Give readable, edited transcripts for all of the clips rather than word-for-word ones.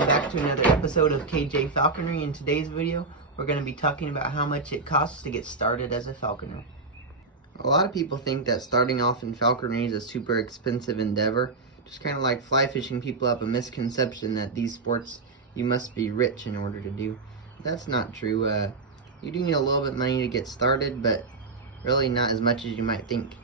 welcome back to another episode of KJ Falconry. In today's video, we're going to be talking about how much it costs to get started as a falconer. A lot of people think that starting off in falconry is a super expensive endeavor. Just kind of like fly fishing, people have a misconception that these sports you must be rich in order to do. That's not true. You do need a little bit of money to get started, but really not as much as you might think.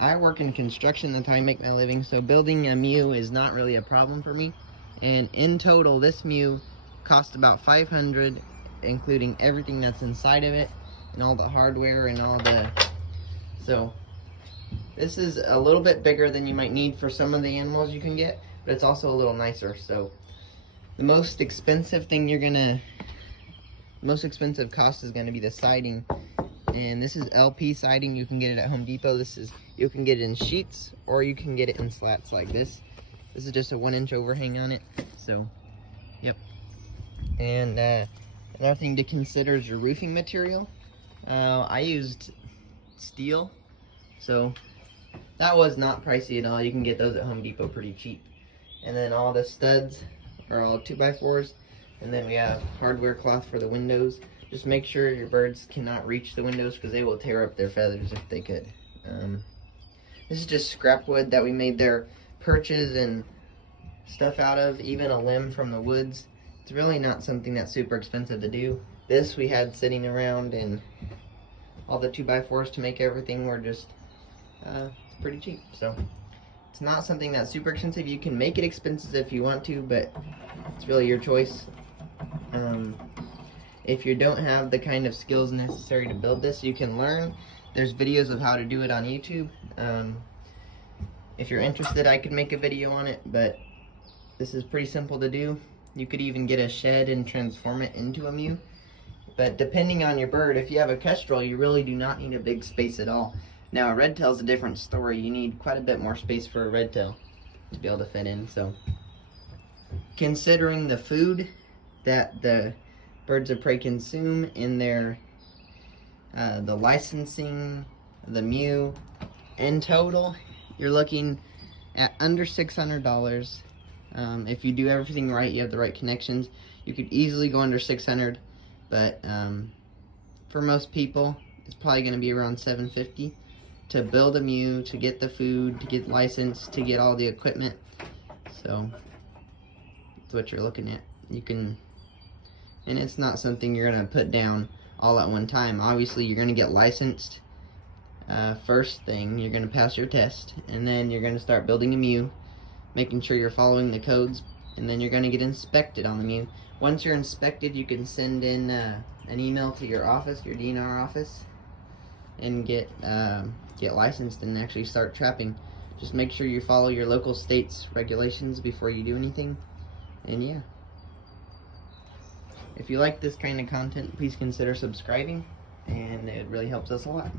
I work in construction, that's how I make my living, so building a mew is not really a problem for me. And in total, this mew cost about $500, including everything that's inside of it, and all the hardware and all the... So, this is a little bit bigger than you might need for some of the animals you can get, but it's also a little nicer. So, the most expensive cost is gonna be the siding. And this is LP siding. You can get it at Home Depot. You can get it in sheets, or you can get it in slats like this. This is just a 1-inch overhang on it. So, yep. And another thing to consider is your roofing material. I used steel, so that was not pricey at all. You can get those at Home Depot pretty cheap. And then all the studs are all 2x4s. And then we have hardware cloth for the windows. Just make sure your birds cannot reach the windows because they will tear up their feathers if they could. This is just scrap wood that we made their perches and stuff out of, even a limb from the woods. It's really not something that's super expensive to do. This we had sitting around, and all the 2x4s to make everything were just pretty cheap. So it's not something that's super expensive. You can make it expensive if you want to, but it's really your choice. If you don't have the kind of skills necessary to build this, you can learn. There's videos of how to do it on YouTube. If you're interested, I could make a video on it, but this is pretty simple to do. You could even get a shed and transform it into a mew. But depending on your bird, if you have a kestrel, you really do not need a big space at all. Now, a red tail's a different story. You need quite a bit more space for a red tail to be able to fit in. So, considering the food that the birds of prey consume in their the licensing, the mew, in total, you're looking at under $600. If you do everything right, you have the right connections, you could easily go under 600, but for most people, it's probably going to be around $750 to build a mew, to get the food, to get licensed, to get all the equipment. So that's what you're looking at. You can. And it's not something you're going to put down all at one time. Obviously, you're going to get licensed. First thing, you're going to pass your test. And then you're going to start building a mew, making sure you're following the codes. And then you're going to get inspected on the mew. Once you're inspected, you can send in an email to your office, your DNR office, and get licensed and actually start trapping. Just make sure you follow your local state's regulations before you do anything. And yeah. If you like this kind of content, please consider subscribing, and it really helps us a lot.